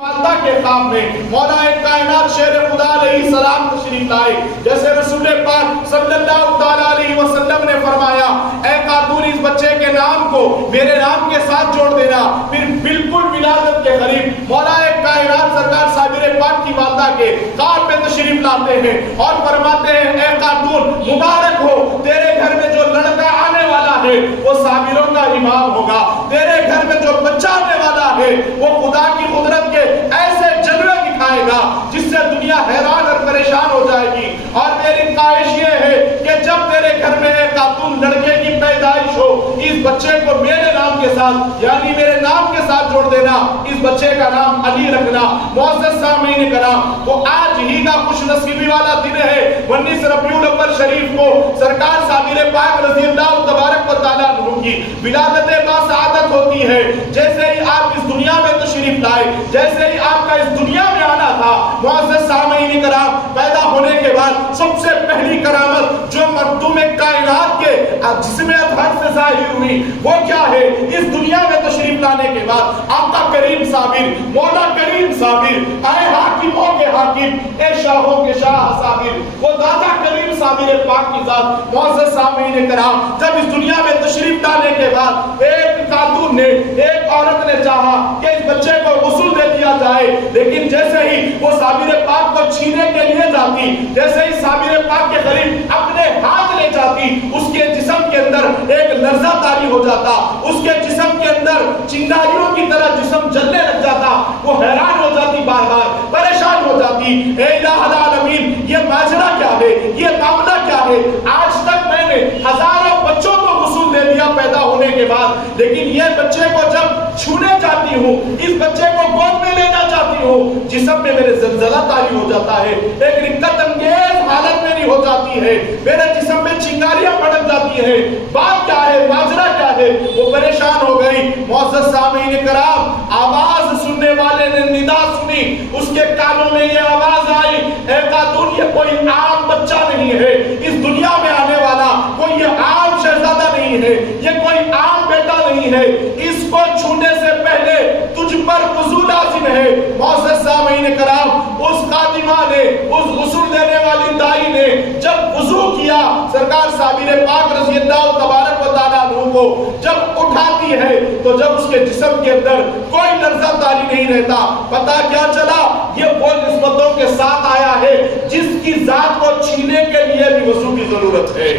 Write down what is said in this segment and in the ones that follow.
والدہ کے خواب میں مولا کائنات شیر خدا علیہ السلام تشریف لائے، جیسے رسول پاک صلی اللہ علیہ وسلم نے فرمایا اے خاتون اس بچے کے نام کو میرے نام کے ساتھ جوڑ دینا، پھر بالکل ولادت کے قریب مولا کائنات سرکار صابر پاک کی والدہ کے خواب میں تشریف لاتے ہیں اور فرماتے ہیں اے خاتون مبارک ہو، تیرے گھر میں جو لڑکا آنے والا ہے وہ صابروں کا امام ہوگا، تیرے گھر میں جو بچہ آنے والا ہے وہ خدا کی قدرت کے ایسے جلوے دکھائے گا جس سے دنیا حیران اور پریشان ہو جائے گی۔ اور میری خواہش یہ ہے کہ جب تیرے گھر میں ایک خاتون لڑکے کی پیدائش ہو، اس بچے کو میرے نام کے ساتھ یعنی میرے نام کے ساتھ جوڑ دینا، اس بچے کا نام علی رکھنا۔ معزز سامعین کرام، وہ آج ہی کا خوش نصیبی والا دن ہے 19 ربیع الاول شریف کو سرکار صابر پاک رضی اللہ تبارک و تعالیٰ عنہ کی ولادت باسعادت ہوتی ہے۔ جیسے ہی آپ اس دنیا میں تشریف لائے، جیسے ہی آپ کا اس دنیا میں آنا تھا، معزز سامعین کرام، پیدا ہونے کے بعد سب سے پہلی کرامت جو مردوم کائنات کے جسم اطہر سے ظاہر ہوئی وہ کیا ہے؟ اس دنیا میں تشریف لانے کے بعد آقا کریم صابر، مولا کریم صابر، اے حاکموں کے حاکم، اے شاہوں کے شاہ صابر، وہ دادا کریم صابر پاک کی ذات۔ معزز سامعین کرام، جب اس دنیا میں تشریف لانے کے بعد ایک خاتون نے، ایک عورت نے چاہا کہ اس بچے کو غسل دے دیا جائے، لیکن جیسے ہی وہ صابر پاک کو چھینے کے لیے جاتی، جیسے ہی صابر پاک کے قریب اپنے ہاتھ لے جاتی، اس کے جسم کے اندر ایک لرزہ طاری ہو جاتا، اس کے جسم کے اندر چنگاریوں کی طرح جسم جلنے لگ جاتا، وہ حیران ہو جاتی، بار بار پریشان ہو جاتی، اے الہ العالمین یہ ماجرا کیا ہے، یہ معاملہ کیا ہے؟ آج تک میں نے ہزاروں بچوں کو غسل دے دیا پیدا ہونے کے بعد، لیکن یہ بچے کو جب چھونے جاتی ہوں، اس بچے کو گود میں لینا چاہتی ہوں، جسم میں میرے زلزلہ طاری ہو جاتا ہے، ایک رقت انگیز حالت میری ہو جاتی ہے، میرے جسم میں چنگاریاں بھڑک جاتی ہیں، بات کیا ہے، ماجرا کیا ہے؟ وہ پریشان ہو گئی۔ معزز سامعین کرام، آواز سننے والے نے ندا سنی، اس کے کانوں میں یہ آواز آئی، اے خاتون یہ کوئی عام بچہ نہیں ہے، اس دنیا میں آنے والا کوئی یہ عام شہزادہ نہیں ہے، یہ کوئی عام بیٹا نہیں ہے، اس کو چھونے سے پہلے تجھ پر وضو لازم ہے۔ معزز سامعین کرام، اس خادمہ نے، اس غسل دینے والی دائی نے جب وضو کیا، سرکار صابر پاک رضی اللہ تبارک و تعالیٰ عنہ کو جب اٹھاتی ہے تو جب اس کے جسم کے اندر کوئی لرزہ طاری نہیں رہتا، پتہ کیا چلا؟ یہ وہ نسبتوں کے ساتھ آیا ہے جس کی ذات کو چھینے کے لیے بھی وضو کی ضرورت ہے،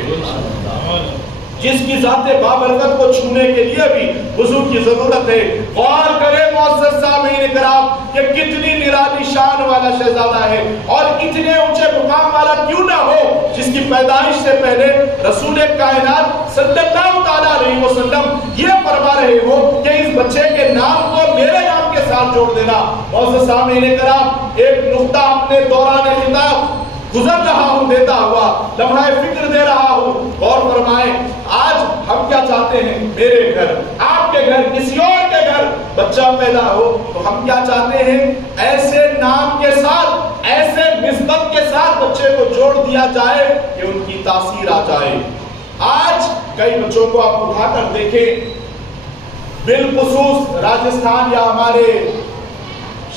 جس کی ذات بابرکت کو چھونے کے لیے بھی وضو کی ضرورت ہے۔ غور کرے معزز سامعین کرام کہ کتنی نرالی شان والا شہزادہ ہے اور اتنے اونچے مقام والا کیوں نہ ہو جس کی پیدائش سے پہلے رسول کائنات صلی اللہ علیہ وسلم یہ فرما رہے ہو کہ اس بچے کے نام کو میرے نام کے ساتھ جوڑ دینا۔ معزز سامعین کرام، ایک نقطہ اپنے دوران خطاب گزر رہا ہوں دیتا ہوا، لمحہ فکر دے رہا ہوں، غور فرمائیں آج ہم کیا چاہتے ہیں؟ میرے گھر، آپ کے گھر، کسی اور کے گھر بچہ پیدا ہو تو ہم کیا چاہتے ہیں؟ ایسے نام کے ساتھ، ایسے نسبت کے ساتھ بچے کو جوڑ دیا جائے کہ ان کی تاثیر آ جائے۔ آج کئی بچوں کو آپ اٹھا کر دیکھیں، بالخصوص راجستھان یا ہمارے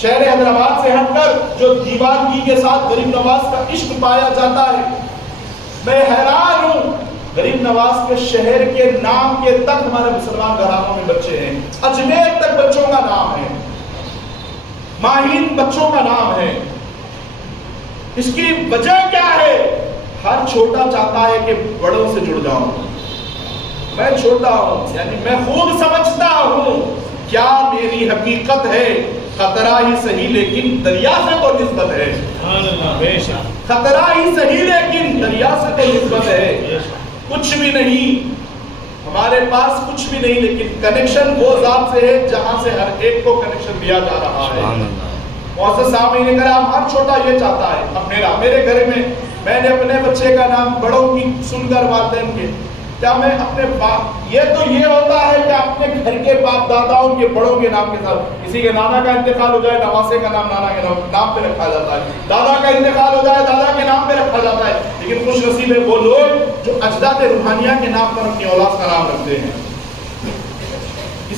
شہر حیدرآباد سے ہٹ کر جو دیوانگی کے ساتھ غریب نواز کا عشق پایا جاتا ہے، میں حیران ہوں، غریب نواز کے شہر کے نام کے تک ہمارے مسلمان گھرانوں میں بچے ہیں، اجمیر تک بچوں کا نام ہے، ماہین بچوں کا نام ہے۔ اس کی وجہ کیا ہے؟ ہر چھوٹا چاہتا ہے کہ بڑوں سے جڑ جاؤں، میں چھوٹا ہوں یعنی میں خوب سمجھتا ہوں کیا میری حقیقت ہے، خطرہ ہی صحیح لیکن دریا سے تو نسبت ہے، خطرہ ہی صحیح لیکن دریا سے تو نسبت ہے، کچھ بھی نہیں ہمارے پاس، کچھ بھی نہیں، لیکن کنیکشن وہ ذات سے ہے جہاں سے ہر ایک کو کنیکشن دیا جا رہا ہے۔ معزز سامعین کرام، ہر چھوٹا یہ چاہتا ہے، اب میرے گھر میں نے اپنے بچے کا نام بڑوں کی سن کر والدین کے، کیا میں اپنے باپ، یہ تو یہ ہوتا ہے کہ اپنے گھر کے باپ داداؤں کے بڑوں کے نام کے ساتھ، کسی کے نانا کا انتقال ہو جائے نواسے کا نام نانا کے نام پہ رکھا جاتا ہے، دادا کا انتقال ہو جائے دادا کے نام پہ رکھا جاتا ہے، لیکن خوش نصیب ہے وہ لوگ جو اجداد روحانیہ کے نام پر اپنی اولاد کا نام رکھتے ہیں۔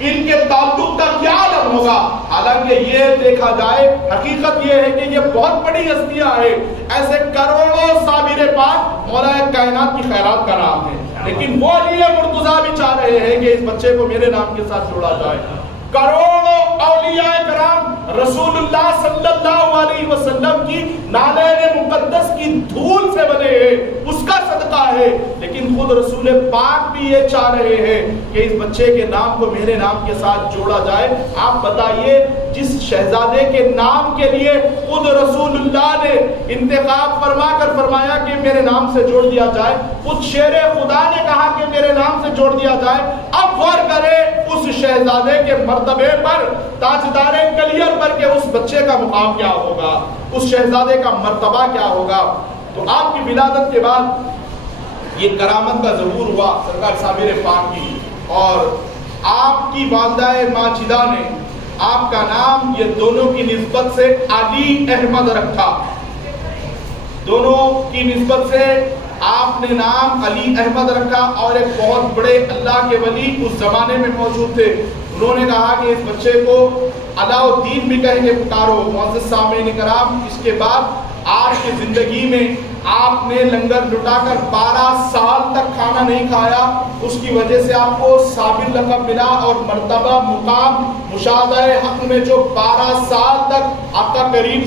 ان کے تعلق کا کیا عالم ہوگا. حالانکہ یہ دیکھا جائے حقیقت یہ ہے کہ یہ بہت بڑی ہستیاں ہیں, ایسے کروڑوں صابر پاک مولا کائنات کی خیرات کا نام ہے, لیکن وہ علی مرتضیٰ بھی چاہ رہے ہیں کہ اس بچے کو میرے نام کے ساتھ جوڑا جائے. کروڑوں اولیاء کرام رسول اللہ صلی اللہ علیہ وسلم کی نالین مقدس کی دھول سے بنے ہیں, اس کا صدقہ ہے, لیکن خود رسول پاک بھی یہ چاہ رہے ہیں کہ اس بچے کے نام کو میرے نام کے ساتھ جوڑا جائے. آپ بتائیے, جس شہزادے کے نام کے لیے خود رسول اللہ نے انتخاب فرما کر فرمایا کہ میرے نام سے جوڑ دیا جائے, خود شیر خدا نے کہا کہ میرے نام سے جوڑ دیا جائے, اب غور کرے اس شہزادے کے مرتبے پر, تاجدار کلیئر پر, کہ اس بچے کا مقام کیا ہوگا, اس شہزادے کا مرتبہ کیا ہوگا. تو آپ کی ولادت کے بعد یہ کرامت کا ظہور ہوا سرکار صابر پاک کی, اور آپ کی والدہ ماجدہ نے آپ کا نام یہ دونوں کی نسبت سے علی احمد رکھا. دونوں کی نسبت سے آپ نے نام علی احمد رکھا, اور ایک بہت بڑے اللہ کے ولی اس زمانے میں موجود تھے, انہوں نے کہا کہ اس بچے کو علاء الدین بھی کہیں گے پکارو. معزز سامعین کرام, اس کے بعد آپ کی زندگی میں آپ نے لنگر لٹا کر 12 سال تک کھانا نہیں کھایا, اس کی وجہ سے آپ کو صابر لقب ملا, اور مرتبہ مقام مشاہدہ حق میں جو 12 سال تک آپ کا قریب